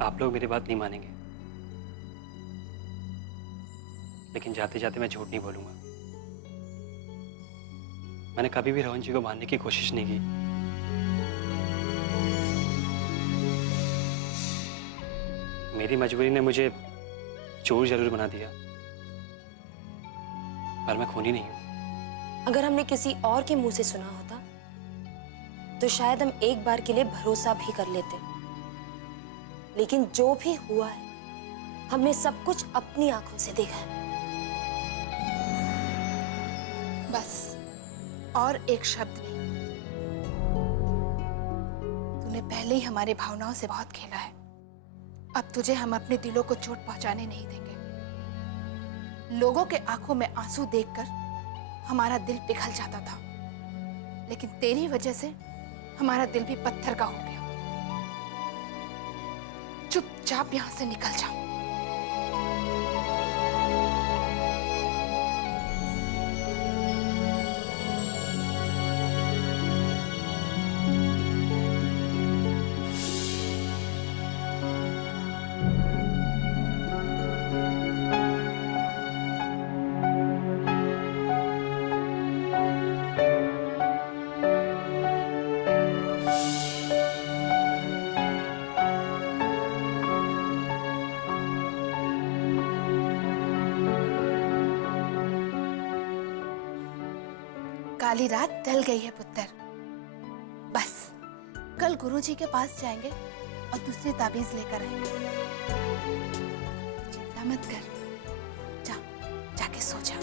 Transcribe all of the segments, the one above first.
आप लोग मेरी बात नहीं मानेंगे, लेकिन जाते जाते मैं झूठ नहीं बोलूंगा। मैंने कभी भी रोहन जी को मारने की कोशिश नहीं की। मेरी मजबूरी ने मुझे चोर जरूर बना दिया, पर मैं खूनी नहीं हूं। अगर हमने किसी और के मुंह से सुना होता तो शायद हम एक बार के लिए भरोसा भी कर लेते, लेकिन जो भी हुआ है हमने सब कुछ अपनी आंखों से देखा है। बस और एक शब्द नहीं। तूने पहले ही हमारी भावनाओं से बहुत खेला है। अब तुझे हम अपने दिलों को चोट पहुंचाने नहीं देंगे। लोगों के आंखों में आंसू देखकर हमारा दिल पिघल जाता था, लेकिन तेरी वजह से हमारा दिल भी पत्थर का हो गया। चुपचाप यहां से निकल जा। काली रात ढल गई है पुत्र। बस कल गुरुजी के पास जाएंगे और दूसरी ताबीज लेकर आएंगे। चिंता मत कर, जा जाके सो जा।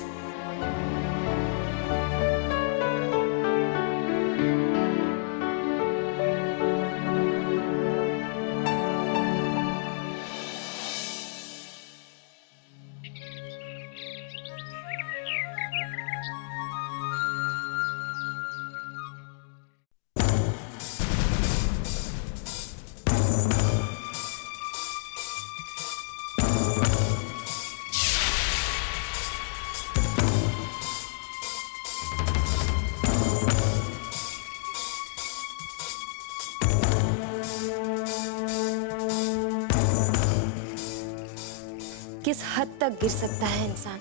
किस हद तक गिर सकता है इंसान?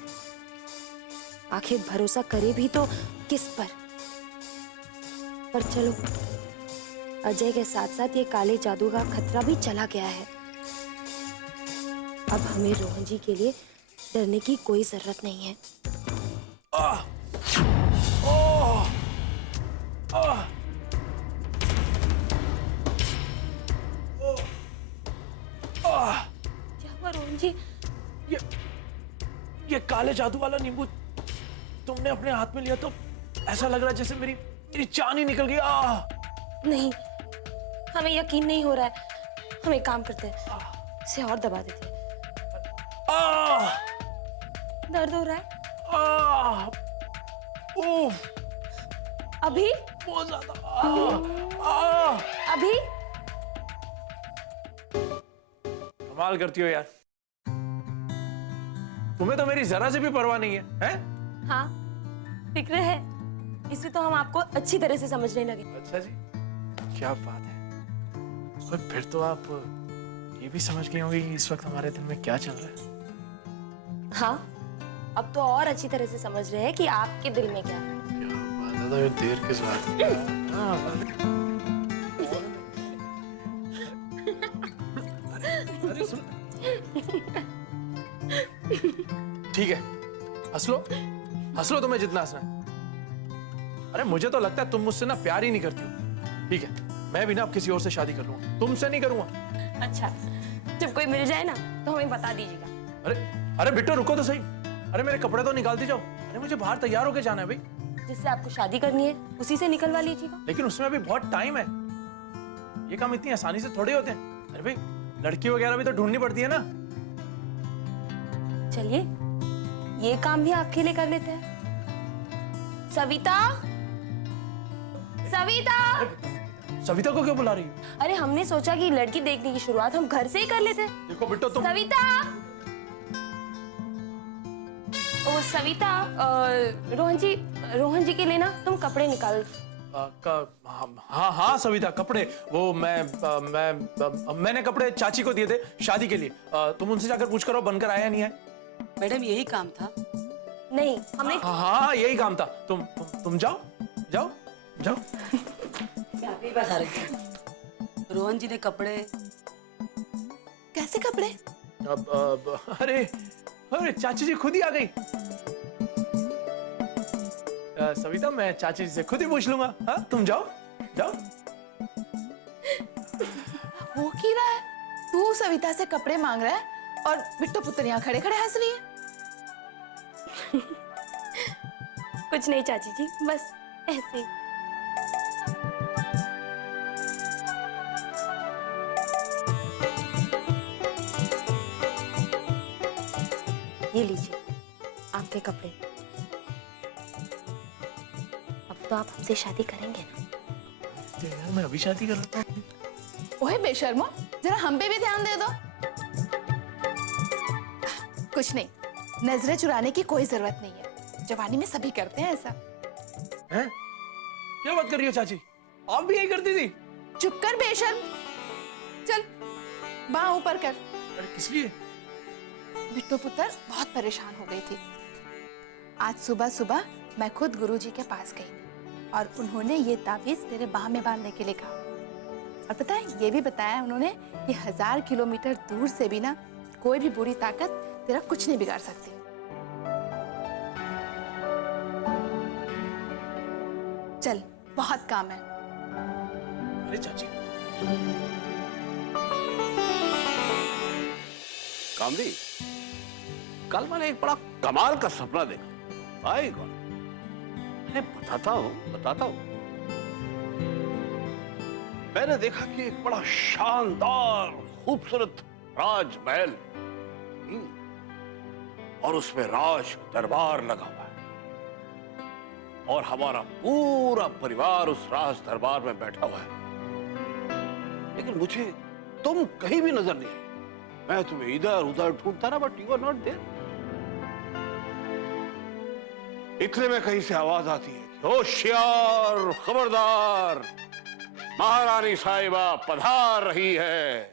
आखिर भरोसा करे भी तो किस पर चलो, अजय के साथ साथ ये काले जादू का खतरा भी चला गया है। अब हमें रोहन जी के लिए डरने की कोई जरूरत नहीं है। क्या हुआ रोहन जी? ये काले जादू वाला नींबू तुमने अपने हाथ में लिया तो ऐसा लग रहा है जैसे मेरी जान ही निकल गई। नहीं, हमें यकीन नहीं हो रहा है। हम एक काम करते हैं, इसे और दबा देते हैं। दर्द हो रहा है? अभी? बहुत ज्यादा। अभी? कमाल करती हो यार, तुम्हें तो मेरी जरा से भी परवाह नहीं है, हैं? हाँ, फिक्र है, इसलिए तो हम आपको अच्छी तरह से समझने लगे। अच्छा जी, क्या बात है। और फिर तो आप ये भी समझ गए होंगे कि इस वक्त हमारे दिल में क्या चल रहा है। हाँ, अब तो और अच्छी तरह से समझ रहे हैं कि आपके दिल में क्या है। क्या बात है, तो देर किस बात की? अरे सुन, ठीक है, हंस लो तुम्हें जितना हंसना है। अरे मुझे तो लगता है तुम मुझसे ना प्यार ही नहीं करती हो। ठीक है, मैं भी ना अब किसी और से शादी कर लूंगा, तुमसे नहीं करूंगा। अच्छा, जब कोई मिल जाए ना तो हमें बता दीजिएगा। अरे बिट्टू रुको तो सही। अरे मेरे कपड़े तो निकालती जाओ। अरे मुझे बाहर तैयार होके जाना है भाई। जिससे आपको शादी करनी है उसी से निकलवा लीजिएगा। लेकिन उसमें अभी बहुत टाइम है, ये काम इतनी आसानी से थोड़े होते हैं। अरे भाई, लड़की वगैरह भी तो ढूंढनी पड़ती है ना। चलिए, ये काम भी आपके लिए कर लेते हैं। सविता, सविता! सविता को क्यों बुला रही है? अरे हमने सोचा कि लड़की देखने की शुरुआत हम घर से ही कर लेते हैं। देखो बिट्टू तुम। सविता! ओ सविता, रोहन जी के लिए ना तुम कपड़े निकाल हाँ हाँ सविता, कपड़े वो मैंने कपड़े चाची को दिए थे शादी के लिए। तुम उनसे जाकर पूछ करो बनकर आया नहीं है। मैडम यही काम था। नहीं, हमने हाँ यही काम था। तुम जाओ जाओ जाओ। अभी बता रही थी रोहन जी ने कपड़े। कैसे कपड़े? अरे अरे चाची जी खुद ही आ गई। सविता, मैं चाची जी से खुद ही पूछ लूंगा। हाँ तुम जाओ जाओ। हो की रहा है? तू सविता से कपड़े मांग रहा है और बिट्टू पुत्र यहाँ खड़े खड़े हंस रही है। कुछ नहीं चाची जी, बस ऐसे ही। ये लीजिए आपके कपड़े। अब तो आप हमसे शादी करेंगे ना? तो यार मैं अभी शादी कर लेता हूँ। ओए बेशर्मो, जरा हम पे भी ध्यान दे दो। कुछ नहीं, नजरें चुराने की कोई जरूरत नहीं है। जवानी में सभी करते हैं ऐसा। हैं? क्या बात कर रही हो चाची? आप भी यही करती थी? चुप कर बेशर्म। चल बाँह ऊपर कर। अरे किस लिए? बिट्टू पुत्र बहुत परेशान हो गई थी। आज सुबह सुबह मैं खुद गुरुजी के पास गई और उन्होंने ये ताबीज तेरे बाह में बांधने के लिए कहा। और पता है, ये भी बताया उन्होंने कि 1000 किलोमीटर दूर से भी ना कोई भी बुरी ताकत तेरा कुछ नहीं बिगाड़ सकती। चल, बहुत काम है। अरे चाची। कामली, कल मैंने एक बड़ा कमाल का सपना देखा। आई गॉड, मैं बताता हूँ। मैंने देखा कि एक बड़ा शानदार खूबसूरत राजमहल, और उसमें राज दरबार लगा हुआ है और हमारा पूरा परिवार उस राज दरबार में बैठा हुआ है। लेकिन मुझे तुम कहीं भी नजर नहीं आई। मैं तुम्हें इधर उधर ढूंढता ना, but you are not there. इतने में कहीं से आवाज आती है कि होशियार, खबरदार, महारानी साहिबा पधार रही है।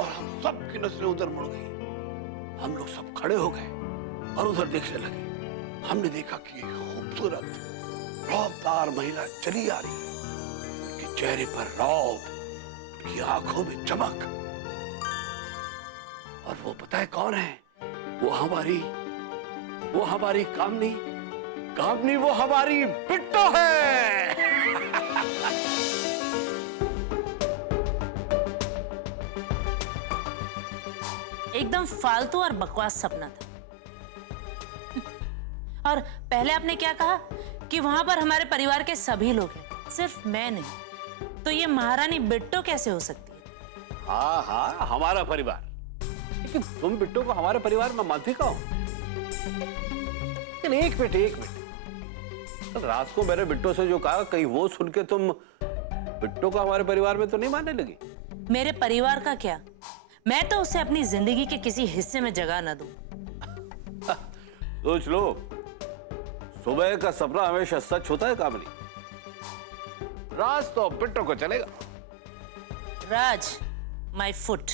और हम सब की नजरें उधर मुड़ गई। हम लोग सब खड़े हो गए और उधर देखने लगे। हमने देखा कि एक खूबसूरत रौबदार महिला चली आ रही है। उनके चेहरे पर रौब, उनकी आंखों में चमक। और वो पता है कौन है? वो हमारी कामनी वो हमारी बिट्टो है। एकदम फालतू और बकवास सपना था। और पहले आपने क्या कहा कि वहां पर हमारे परिवार के सभी लोग हैं, सिर्फ मैं नहीं। तो ये महारानी बिट्टो कैसे हो सकती है? हाँ हमारा परिवार। लेकिन तुम बिट्टो को हमारे परिवार में मानती कहो? लेकिन एक मिनट। कल रात को मैंने बिट्टो से जो कहा, कहीं वो सुन के तुम बिट्टो को हमारे परिवार में तो नहीं मानने लगी? मेरे परिवार का क्या, मैं तो उसे अपनी जिंदगी के किसी हिस्से में जगह न दूं। सोच लो, सुबह का सपना हमेशा सच होता है कामनी। राज तो बिट्टो को चलेगा। राज माय फुट।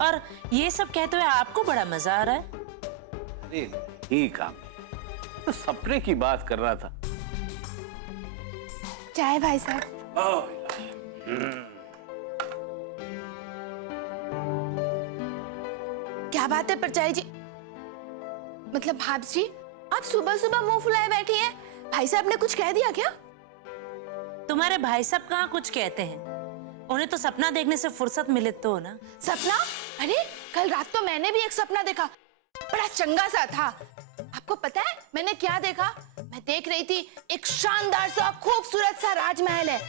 और ये सब कहते हुए आपको बड़ा मजा आ रहा है? अरे नहीं कामनी, तो सपने की बात कर रहा था। चाय भाई साहब। क्या बात है परचाई जी? मतलब भाभी जी, आप सुबह सुबह मुंह फुलाए बैठी हैं। भाई साहब ने कुछ कह दिया क्या? तुम्हारे भाई साहब कहाँ कुछ कहते हैं, उन्हें तो सपना देखने से फुर्सत मिले तो ना। सपना? अरे कल रात तो मैंने भी एक सपना देखा, बड़ा चंगा सा था। आपको पता है मैंने क्या देखा? मैं देख रही थी एक शानदार सा खूबसूरत सा राजमहल है,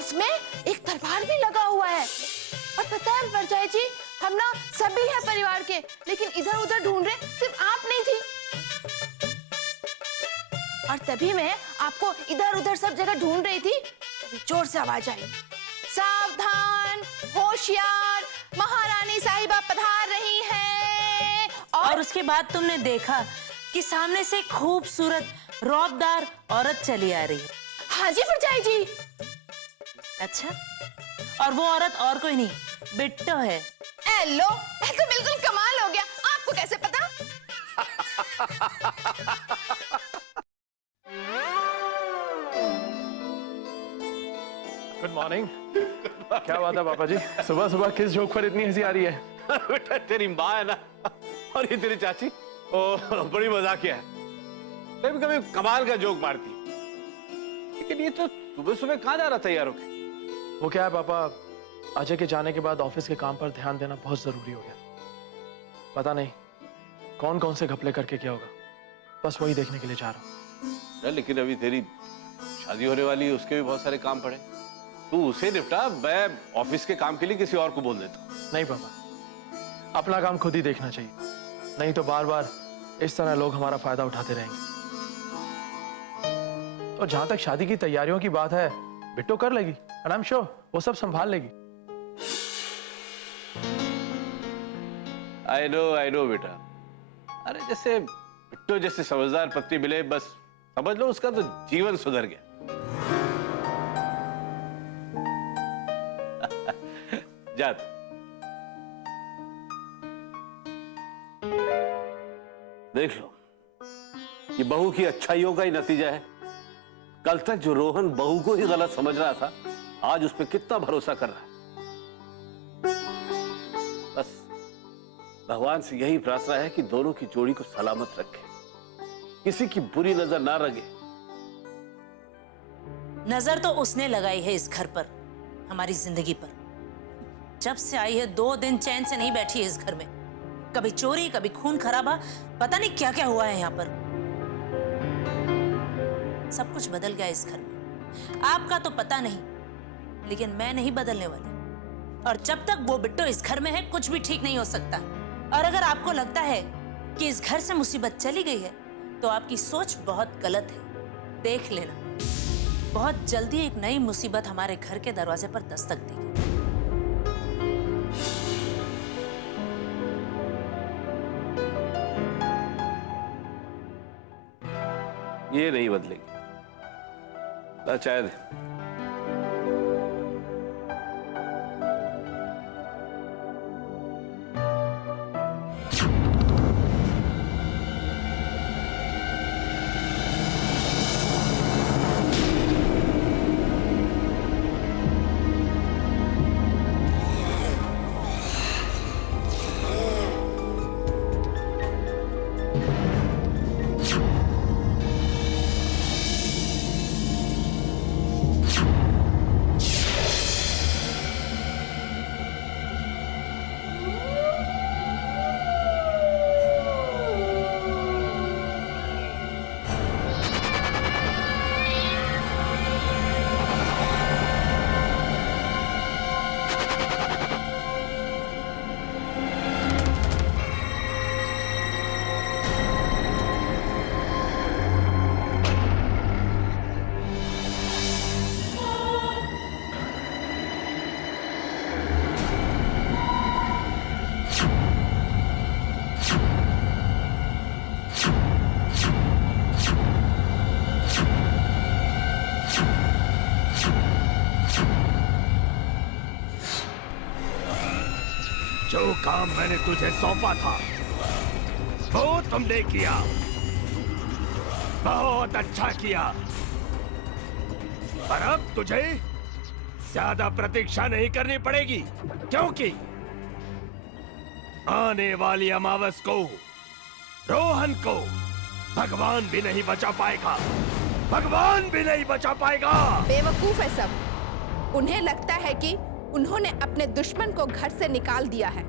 उसमें एक दरबार भी लगा हुआ है। और पता है परचाई जी, हम ना सभी हैं परिवार के, लेकिन इधर उधर ढूंढ रहे, सिर्फ आप नहीं थी। और तभी मैं आपको इधर उधर सब जगह ढूंढ रही थी, तभी जोर से आवाज आई, सावधान, होशियार, महारानी साहिबा पधार रही हैं। और उसके बाद तुमने देखा कि सामने से खूबसूरत रौबदार औरत चली आ रही है। हाँ जी भरजाई जी। अच्छा, और वो औरत और कोई नहीं, बिट्टो है। लो, तो बिल्कुल कमाल हो गया। आपको कैसे पता? Good morning. क्या बात है पापा जी, सुबह सुबह किस जोक पर इतनी हंसी आ रही है? बेटा तेरी माँ है ना, और ये तेरी चाची, ओ बड़ी मजाकिया है। कभी कभी कमाल का जोक मारती, लेकिन ये तो सुबह सुबह कहाँ जा रहा तैयार होके? वो क्या है पापा, अजय के जाने के बाद ऑफिस के काम पर ध्यान देना बहुत जरूरी हो गया। पता नहीं कौन कौन से घपले करके क्या होगा, बस वही देखने के लिए जा रहा हूँ। लेकिन अभी तेरी शादी होने वाली है, उसके भी बहुत सारे काम पड़े। तू उसे निपटा, मैं ऑफिस के काम के लिए किसी और को बोल देता हूँ। नहीं पापा, अपना काम खुद ही देखना चाहिए, नहीं तो बार बार इस तरह लोग हमारा फायदा उठाते रहेंगे। और जहां तक शादी की तैयारियों की बात है, बिट्टो कर लेगी, and I'm sure वो सब संभाल लेगी। आई नो बेटा। अरे जैसे बिट्टो जैसे समझदार पत्नी मिले, बस समझ लो उसका तो जीवन सुधर गया। जात देख लो, ये बहू की अच्छाइयों का ही नतीजा है। कल तक जो रोहन बहू को ही गलत समझ रहा था, आज उस पर कितना भरोसा कर रहा है। बस भगवान से यही प्रार्थना है कि दोनों की जोड़ी को सलामत रखे, किसी की बुरी नजर ना लगे। नजर तो उसने लगाई है इस घर पर, हमारी जिंदगी पर। जब से आई है 2 दिन चैन से नहीं बैठी है इस घर में। कभी चोरी, कभी खून खराबा, पता नहीं क्या क्या हुआ है यहाँ पर। सब कुछ बदल गया इस घर में। आपका तो पता नहीं, लेकिन मैं नहीं बदलने वाली। और जब तक वो बिट्टो इस घर में है, कुछ भी ठीक नहीं हो सकता। और अगर आपको लगता है कि इस घर से मुसीबत चली गई है, तो आपकी सोच बहुत गलत है। देख लेना, बहुत जल्दी एक नई मुसीबत हमारे घर के दरवाजे पर दस्तक देगी। ये नहीं बदलेगी। चाय दे। जो काम मैंने तुझे सौंपा था वो तुमने किया, बहुत अच्छा किया। पर अब तुझे ज्यादा प्रतीक्षा नहीं करनी पड़ेगी, क्योंकि आने वाली अमावस को रोहन को भगवान भी नहीं बचा पाएगा, भगवान भी नहीं बचा पाएगा। बेवकूफ है सब। उन्हें लगता है कि उन्होंने अपने दुश्मन को घर से निकाल दिया है,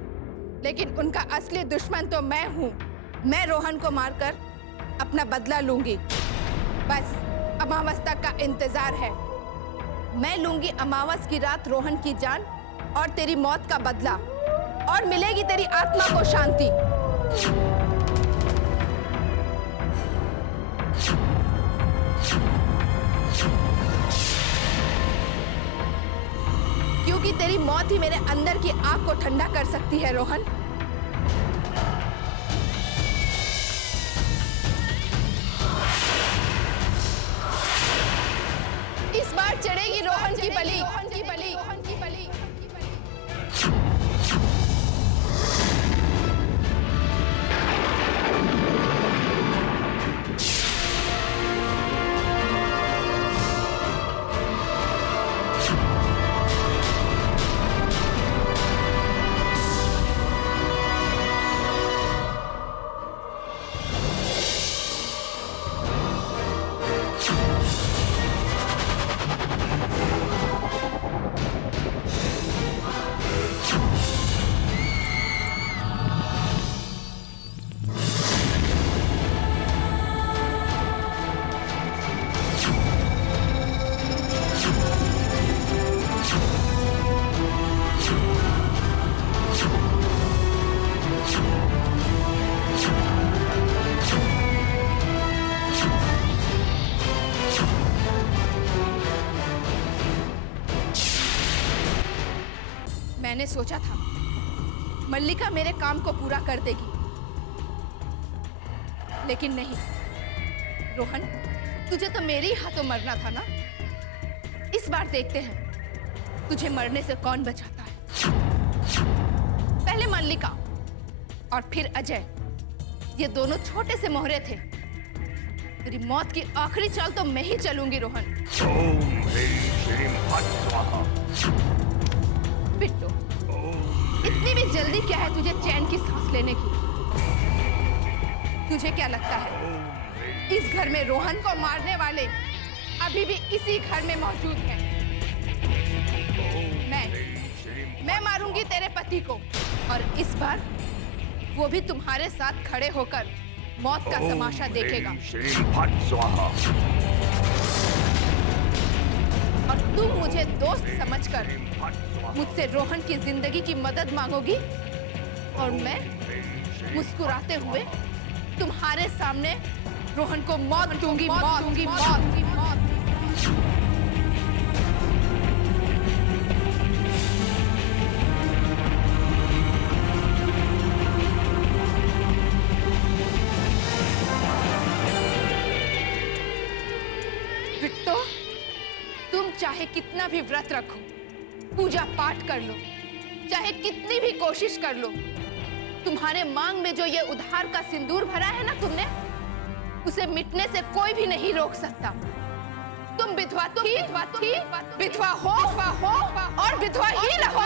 लेकिन उनका असली दुश्मन तो मैं हूँ। मैं रोहन को मारकर अपना बदला लूंगी। बस अमावस तक का इंतजार है। मैं लूंगी अमावस की रात रोहन की जान और तेरी मौत का बदला, और मिलेगी तेरी आत्मा को शांति। क्योंकि तेरी मौत ही मेरे अंदर की आग को ठंडा कर सकती है रोहन। इस बार चढ़ेगी रोहन की बलि, रोहन की बलि, रोहन की बलि। मैंने सोचा था मल्लिका मेरे काम को पूरा कर देगी, लेकिन नहीं। रोहन, तुझे तो मेरे ही हाथों मरना था ना। इस बार देखते हैं तुझे मरने से कौन बचाता है। पहले मल्लिका और फिर अजय, ये दोनों छोटे से मोहरे थे। तेरी मौत की आखिरी चाल तो मैं ही चलूंगी रोहन। ओम ह्रीं श्रीं फट् स्वाहा। बिट्टू, इतनी भी जल्दी क्या है तुझे चैन की सांस लेने की? तुझे क्या लगता है इस घर में रोहन को मारने वाले अभी भी इसी घर में मौजूद हैं? मैं मारूंगी तेरे पति को, और इस बार वो भी तुम्हारे साथ खड़े होकर मौत का तमाशा देखेगा। ओम ह्रीं श्रीं फट् स्वाहा। और तुम मुझे दोस्त समझकर मुझसे रोहन की जिंदगी की मदद मांगोगी, और मैं मुस्कुराते हुए तुम्हारे सामने रोहन को मौत दूंगी, मौत दूंगी, मौत दूंगी, मौत। बिट्टो, तुम चाहे कितना भी व्रत रखो, पूजा पाठ कर लो, चाहे कितनी भी कोशिश कर लो, तुम्हारे मांग में जो ये उधार का सिंदूर भरा है ना तुमने, उसे मिटने से कोई भी नहीं रोक सकता। तुम विधवा थी, विधवा हो और विधवा ही रहो।